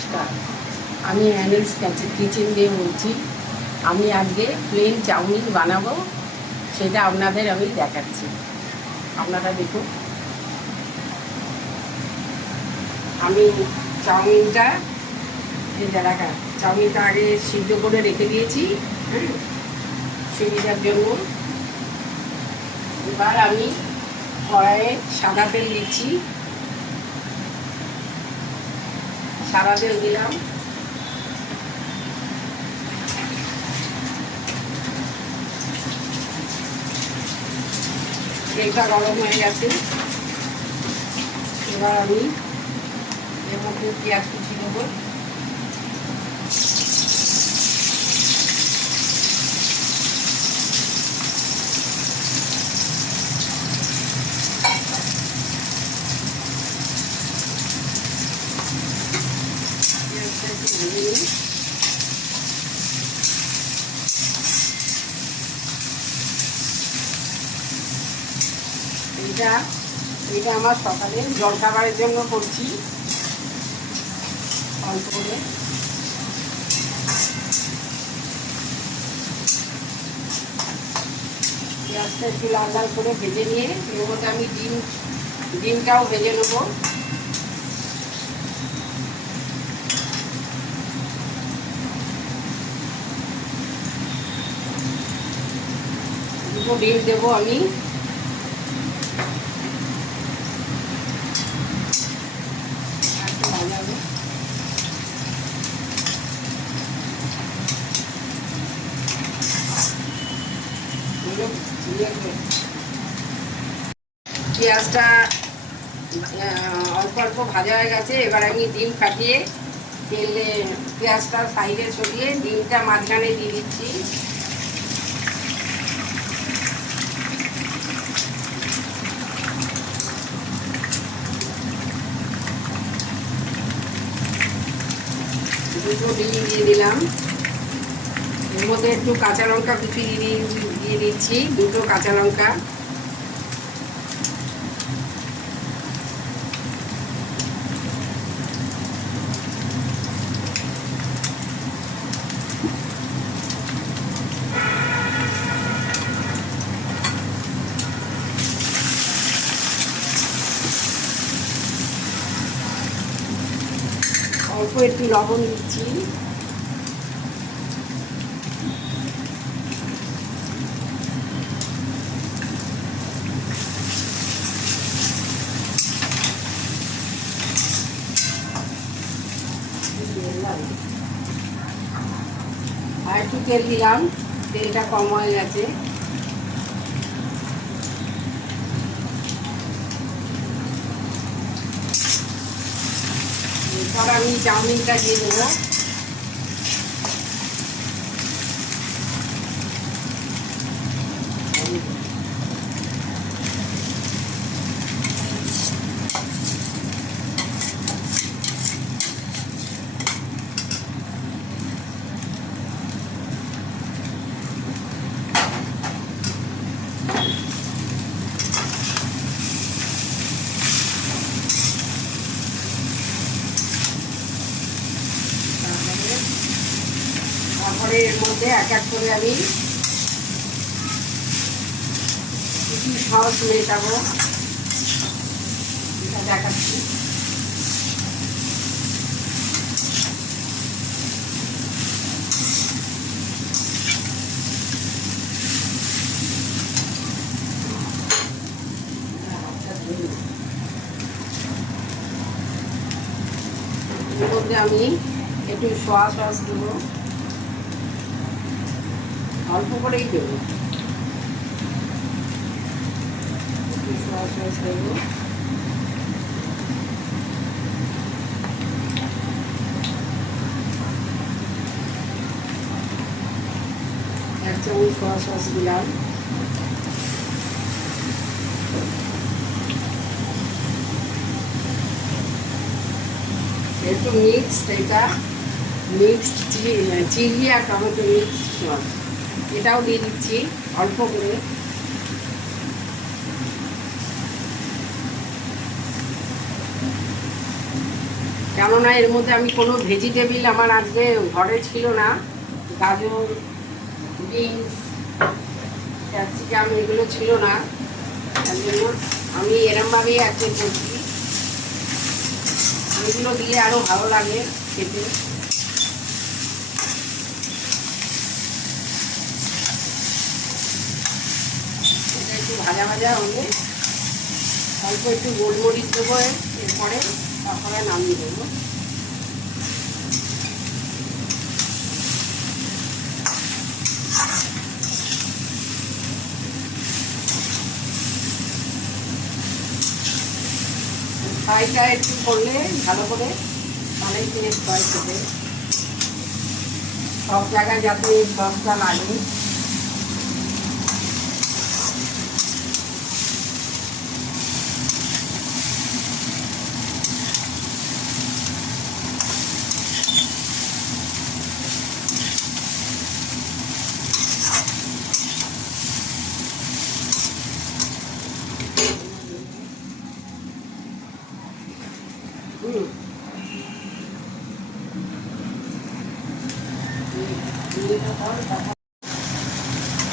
নমস্কার, আমি anise kitchen দিয়ে বলছি। আমি আজকে প্লেন চাউমিন বানাবো, সেটা আপনাদের আমি দেখাচ্ছি। আপনারা দেখুন। আমি চাউমিনটা চাউমিনটা আগে সিদ্ধ করে রেখে দিয়েছি সুবিধার জন্য। এবার আমি কড়াইয়ে সাদা তেল দিচ্ছি। সাদা তেল দিলাম। তেলটা গরম হয়ে গেছে। এবার আমি এর মধ্যে পেঁয়াজ কুচি দেবো। এটা আমার সকালে জলখাবারের জন্য করছি, অল্প করে। পেঁয়াজটা একটু লাল লাল করে ভেজে নিয়ে এর মধ্যে আমি ডিমটাও ভেজে নেবো। দুটো ডিম দেবো আমি। পেঁয়াজটা অল্প অল্প ভাজা হয়ে গেছে। এবার আমি ডিম ফাটিয়ে তেলে পেঁয়াজটা সাইডে সরিয়ে ডিমটা মাঝখানে দিয়ে দিচ্ছি। দুটো ডিম দিয়ে দিলাম। এর মধ্যে একটু কাঁচা লঙ্কা কুচি দিয়ে দিচ্ছি, দুটো কাঁচা লঙ্কা। অল্প একটু লবণ দিচ্ছি। আর একটু তেল দিলাম, তেলটা কম হয়ে গেছে। এরপর আমি চাউমিনটা দিয়ে দেবো। তারপরে এর মধ্যে এক এক করে আমি কিছু সস মেশাবো, এটা দেখাচ্ছি। এর মধ্যে আমি একটু সোয়া সস দেবো, অল্প করেই দেবো। একটু সোয়া সস দেবো। এক চামচ সোয়া সস দিলাম। একটু মিক্সড, এটা মিক্সড চিলি আর টমেটো মিক্সড সস, এটাও দিয়ে দিচ্ছি অল্প করে। কেননা এর মধ্যে আমি কোনো ভেজিটেবিল আমার আজকে ঘরে ছিল না। গাজর, বিনস, ক্যাপসিকাম এগুলো ছিল না, তার জন্য আমি এরমভাবেই আজকে করছি। এগুলো দিলে আরও ভালো লাগে খেতে। এটা একটু ভাজা ভাজা হলে অল্প একটু গোলমরিচ দেবো, এরপরে তারপরে নামিয়ে দেবো। ফ্রাইটা একটু করলে ভালো করে তাহলেই টেস্ট হয় খেতে। সব জায়গায় যাতে এই সসটা লাগে।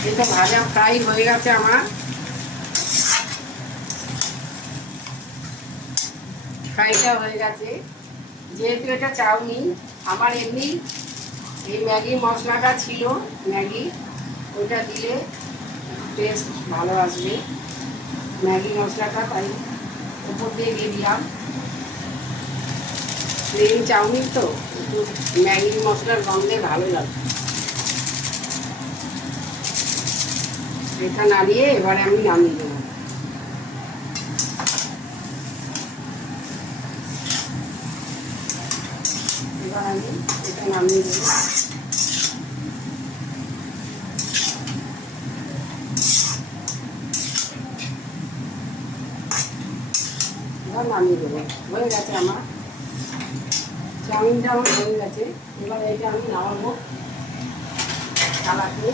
এটা ভাজা ফ্রাই হয়ে গেছে আমার। ফ্রাইটা হয়ে গেছে। যেহেতু এটা চাউমিন, আমার এমনি এই ম্যাগি মশলাটা ছিল, ম্যাগি ওইটা দিলে টেস্ট ভালো আসবে। ম্যাগি মশলাটা তাই উপর দিয়ে দিলাম। প্লেন চাউমিন তো একটু ম্যাগি মশলার গন্ধে ভালো লাগে। এটা নাড়িয়ে এবারে আমি নামিয়ে দেবো। এবার আমি এটা নামিয়ে দেবো। এবার নামিয়ে দেবো। হয়ে গেছে আমার চাউমিনটা, আমার হয়ে গেছে। এবার এটা আমি নামাবো থালাতে।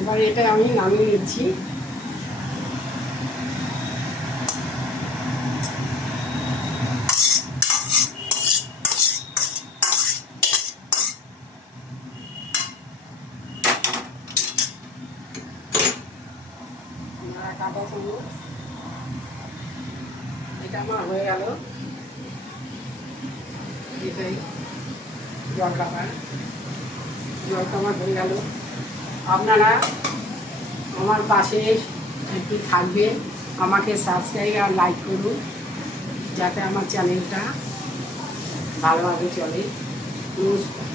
এবার এটা আমি নামিয়ে নিচ্ছি। কাটা চামচ এটা আমার হয়ে গেল। এটাই জলখাবার হয়ে গেল। আপনারা আমার পাশে একটু থাকবেন, আমাকে সাবস্ক্রাইব আর লাইক করুন, যাতে আমার চ্যানেলটা ভালোভাবে চলে। নমস্কার।